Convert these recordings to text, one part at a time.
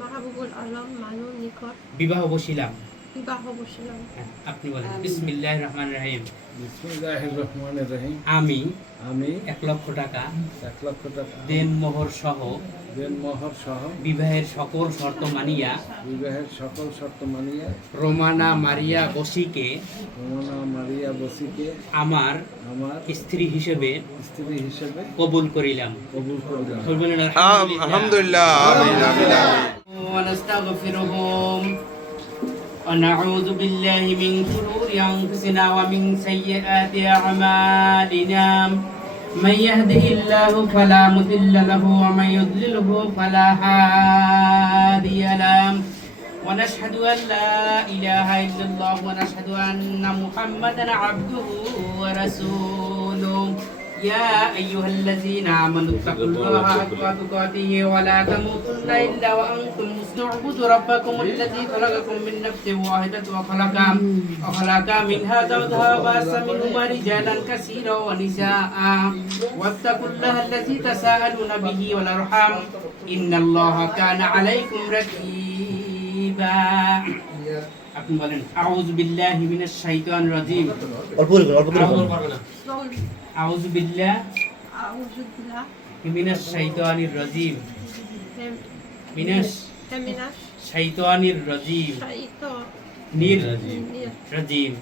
মাহবুবুল আলম মানুর নিকট বিবাহ বসিলাম। আপনি বলেন। বিসমিল্লাহির রহমানির রহিম। বিসমিল্লাহির রহমানির রহিম। আমি 1 লক্ষ টাকা দেনমোহর সহ বিবাহের সকল শর্ত মানিয়া রোমানা মারিয়া বসিকে আমার স্ত্রী হিসেবে কবুল করিলাম। আলহামদুলিল্লাহ। ونعوذ بالله من شرور أنفسنا ومن سيئات أعمالنا من يهده الله فلا مضل له ومن يضلله فلا هادي له ونشهد أن لا إله إلا الله ونشهد أن محمدا عبده ورسوله يا أيها الذين آمنوا اتقوا الله حق تقاته ولا تموتن إلا وأنتم مسلمون اعبدوا ربكم الذي خلقكم من نفس واحدة وخلق منها زوجها وبث منهما رجالا كثيرا ونساء واتقوا الله الذي تساءلون به والأرحام إن الله كان عليكم رقيبا আপনি বলেন আউযু বিল্লাহি মিনাশ শাইতানির রাজিম। আউযু বিল্লাহি মিনাশ শাইতানির রাজিম। মিনাশ শাইতানির রাজিম। রাজিম।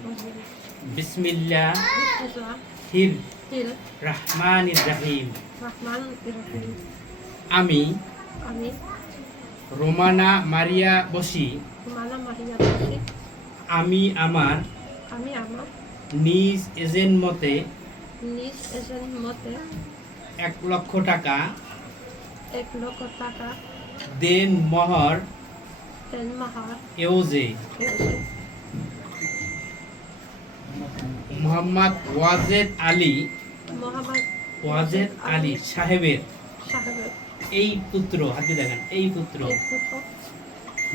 বিসমিল্লাহির রহমানির রহিম। আমি রোমানা মারিয়া বসি আমি আমার নিজ এজেন্ট মতে 1 লক্ষ টাকা দেন মোহর এওজে মোহাম্মদ ওয়াজেদ আলী সাহেবের এই পুত্র হাতে দেখেন এই পুত্র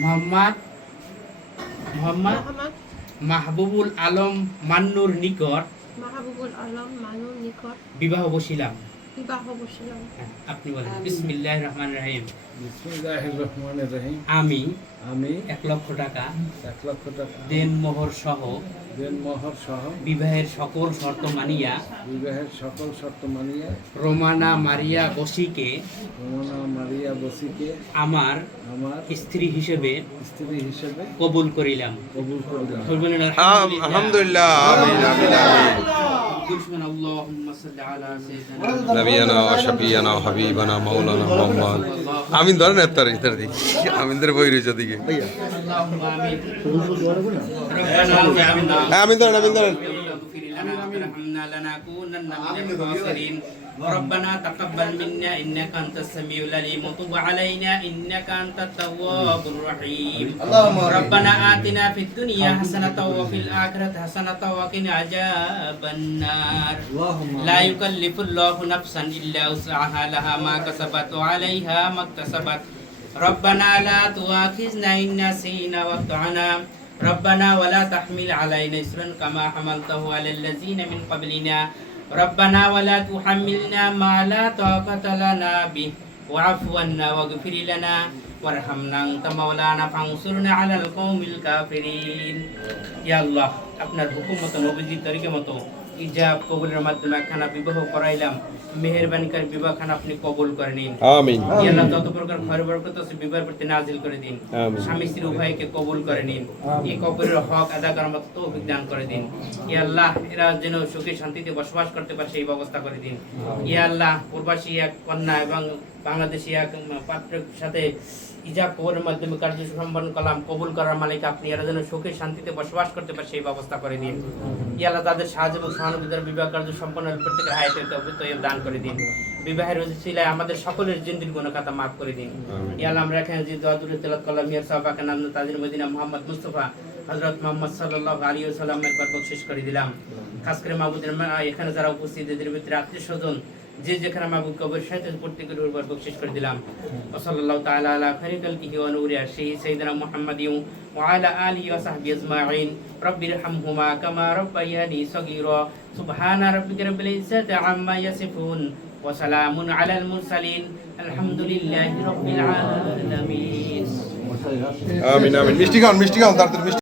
মোহাম্মদ মাহবুবুল আলম মান্নুর নিকট বিবাহ বসিলাম। আপনি বলেন। বিসমিল্লাহির রহমানির রহিম। আমি 1 লক্ষ টাকা দেনমোহর সহ বিবাহের সকল শর্ত মানিয়া রোমানা মারিয়া বসিকে আমার স্ত্রী হিসেবে কবুল করিলাম। আলহামদুলিল্লাহ। নবিয়ানা ওয়া শফিয়ানা ওয়া হাবিবানা মাওলানা মুহাম্মদ। আমিন ধরেন এত্তার ইতার দিকে আমিনদের বই রয়েছে দিকে আমিন ধরেন ربنا تقبل منا إنك أنت السميع العليم وتب علينا إنك أنت التواب الرحيم ربنا آتنا في الدنيا حسنة وفي الآخرة حسنة وقنا عذاب النار لا يكلف الله نفسا إلا وسعها لها ما كسبت وعليها ما اكتسبت ربنا لا تؤاخذنا إن نسينا واخطأنا ربنا ولا تحمل علينا إصرا كما حملته على الذين من قبلنا ربنا ولا تحملنا ما لا طاقة لنا به واعف عنا واغفر لنا وارحمنا أنت مولانا فانصرنا على القوم الكافرين يا الله আপনার হুকুম মতো নবীজির তরিকা মতো ইজাব কবুলের মাধ্যমে একখানা বিবাহ করাইলাম। মেহেরবানি করে বিবাহখানা আপনি কবুল করে নিন। আমিন। ইয়া আল্লাহ যত প্রকার খয়র বরকত আছে বিবাহের প্রতি নাজিল করে দিন। স্বামী স্ত্রী উভয়কে কবুল করে নিন। এই কবরের হক আদা করার মতো তৌফিক দান করে দিন। ইয়া আল্লাহ এরা যেন সুখে শান্তিতে বসবাস করতে পারে সেই ব্যবস্থা করে দিন। ইয়া আল্লাহ প্রবাসী এক কন্যা এবং বাংলাদেশি এক পাত্রের সাথে ইজাব কবরের মাধ্যমে কার্য সম্পন্ন করলাম কবুল করার মালিক আপনি। এরা যেন সুখে শান্তিতে বসবাস করতে পারে সেই ব্যবস্থা করে দিন। ইয়া আল্লাহ তাদের সাহায্য এবং সহানুভূতির বিবাহ কার্য সম্পন্ন প্রত্যেকের হায়াতের তৌফিক দান করে দিন। বিবাহের উসিলায় আমাদের সকলের জিন্দির গুনাহ খাতা মাফ করে দিন। ইয়া আল্লাহ আমরা এখানে যে দোয়া দুরূদ তেলাওয়াত করলাম মিয়া সাহাবাকে নাম তাজির মদিনা মুহাম্মদ মুস্তাফা হযরত মুহাম্মদ সাল্লাল্লাহু আলাইহি ওয়াসাল্লামের পর বকশিশ করে দিলাম। খাস করে মাহবুবের এখানে যারা উপস্থিত এদের ভিতরে আত্মীয়স্বজন যে যেখানে মাহবুব কবর সাথে প্রত্যেকের উপর বকশিশ করে দিলাম। সাল্লাল্লাহু তাআলা আলা খায়রি খালকিহি ওয়া নূরি আরশিহি সাইয়্যিদিনা মুহাম্মাদিন ওয়া আলা আলিহি ওয়া সাহবিহি আজমাইন রব্বিরহামহুমা কামা রাব্বায়ানি সগীরা সুবহানা রাব্বিকা রাব্বিল ইজ্জাতি আম্মা ইয়াসিফুন ওয়া সালামুন আলাল মুরসালিন আলহামদুলিল্লাহি রাব্বিল আলামিন। আমিন আমিন মিষ্টি খান তাড়াতাড়ি মিষ্টি